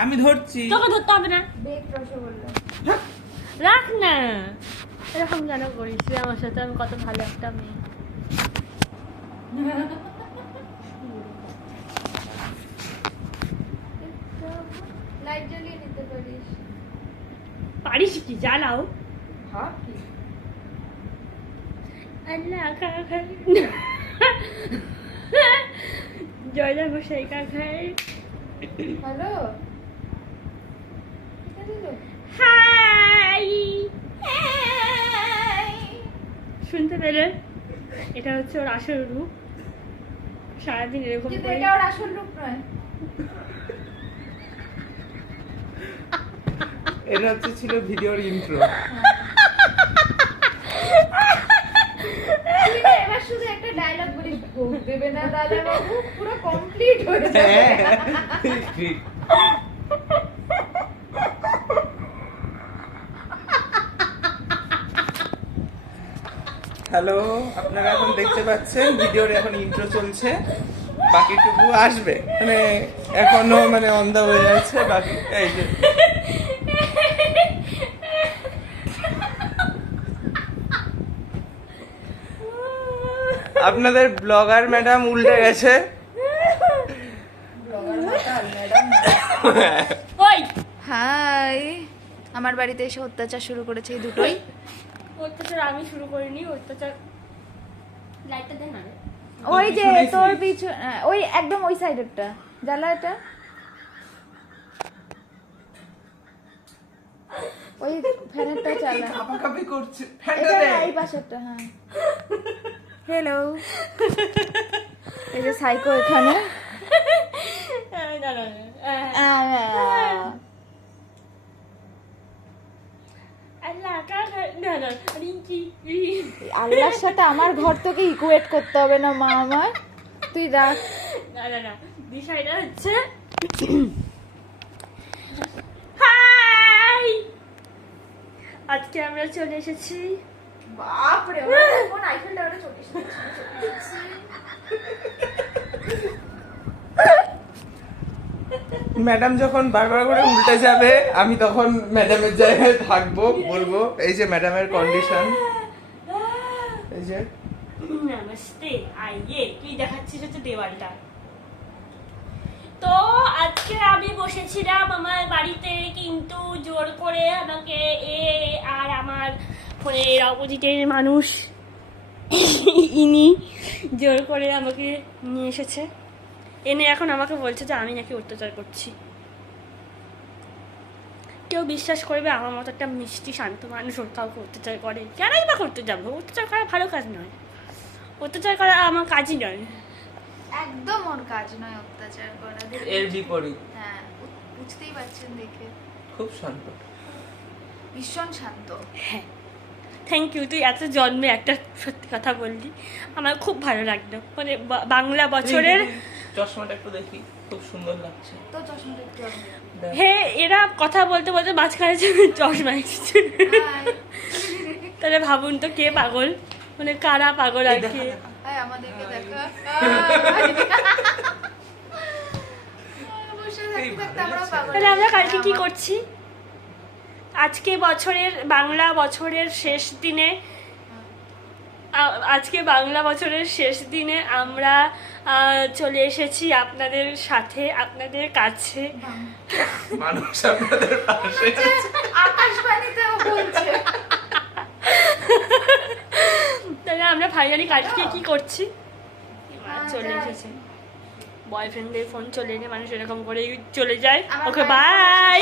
আমি ধরছি। তোকে ধরতে হবে না। রাখ না। এরকম কেন করিস আমার সাথে? আমি কত ভালো একটা মেয়ে। লাইট জ্বালিয়ে নিতে পারিস। পারিস কি? জ্বালাও। হ্যাঁ কি? আল্লাহ জয়দা বসাই কাকাই। হ্যালো? হাই শুনতে পেলে? এটা হচ্ছে ওর আসল রূপ। সারাদিন এরকম কিন্তু করে এটা ওর আসল রূপ নয়। এটা হচ্ছে ছিল ভিডিওর ইন্ট্রো এবার শুধু একটা ডায়লগ বলিস। ভোগ হয়ে হ্যাঁ হ্যালো আপনারা এখন দেখতে পাচ্ছেন, ভিডিওর এখন ইন্ট্রো চলছে। বাকিটুকু আসবে। মানে এখনও মানে অন দা হয়ে আছে বাকি এই যে আপনাদের ব্লগার ম্যাডাম উল্টে গেছে। ওই। হাই। আমার বাড়িতে এসে অত্যাচার শুরু করেছে এই দুটোই। অত্যাচার আমি শুরু করিনি অত্যাচার লাইটটা দে না ওই যে তোর পিছু ওই একদম ওই সাইডেরটা। জ্বালা এটা? ওই ফ্যানেরটা চালা। কাপাকাপি করছে। ফ্যানটা দে। এই পাশেরটা হ্যাঁ। হ্যালো এই যে সাইকো এখানে। আল্লাহর সাথে আমার ঘর তোকে ইকুয়েট করতে হবে না মা আমার। তুই রাখ। না না না বিষয়টা হচ্ছে হাই আজকে আমরা চলে এসেছি বাপরে কোন আইফেল টাওয়ারে চলে ম্যাডাম যখন বারবার করে উল্টে যাবে আমি তখন ম্যাডামের জায়গায় থাকব বলব এই যে ম্যাডামের কন্ডিশন এই যে। নমস্তে আইয়ে তুই দেখাচ্ছিস হচ্ছে দেওয়ালটা? তো আজকে আমি বসেছিলাম আমার বাড়িতে কিন্তু জোর করে আমাকে এ আর আমার ফোনের অপোজিটের মানুষ ইনি জোর করে আমাকে নিয়ে এসেছে। এনে এখন আমাকে বলছে যে আমি নাকি অত্যাচার করছি। কেউ বিশ্বাস করবে আমার মতো একটা মিষ্টি শান্ত মানুষ ওর কাউকে অত্যাচার করে। কেনই বা করতে যাব? অত্যাচার করা ভালো কাজ নয়। অত্যাচার করা আমার কাজই নয়। একদম ওর কাজ নয় অত্যাচার করা। এর বিপরীত। হ্যাঁ বুঝতেই পারছেন দেখে। খুব শান্ত। ভীষণ শান্ত। হ্যাঁ। থ্যাংক ইউ তুই এত জন্মে একটা সত্যি কথা বললি। আমার খুব ভালো লাগল। মানে বাংলা বছরের চশমাটা একটু দেখি খুব সুন্দর লাগছে। তো চশমাটা একটু হে এরা কথা বলতে বলতে মাঝখানে চশমা এসেছে তাহলে ভাবুন তো কে পাগল? মানে কারা পাগল আর কি? আমাদেরকে দেখা। তাহলে আমরা কালকে কি করছি? আজকে বছরের বাংলা বছরের শেষ দিনে আজকে বাংলা বছরের শেষ দিনে আমরা চলে এসেছি আপনাদের সাথে আপনাদের কাছে। মানুষ আপনাদের পাশে। আকাশবাণীতেও বলছে। তাহলে আমরা ফাইনালি কাজকে কি করছি? চলে। এসেছে। বয়ফ্রেন্ডের ফোন চলে এলে মানুষ এরকম করে চলে যায়। Okay bye.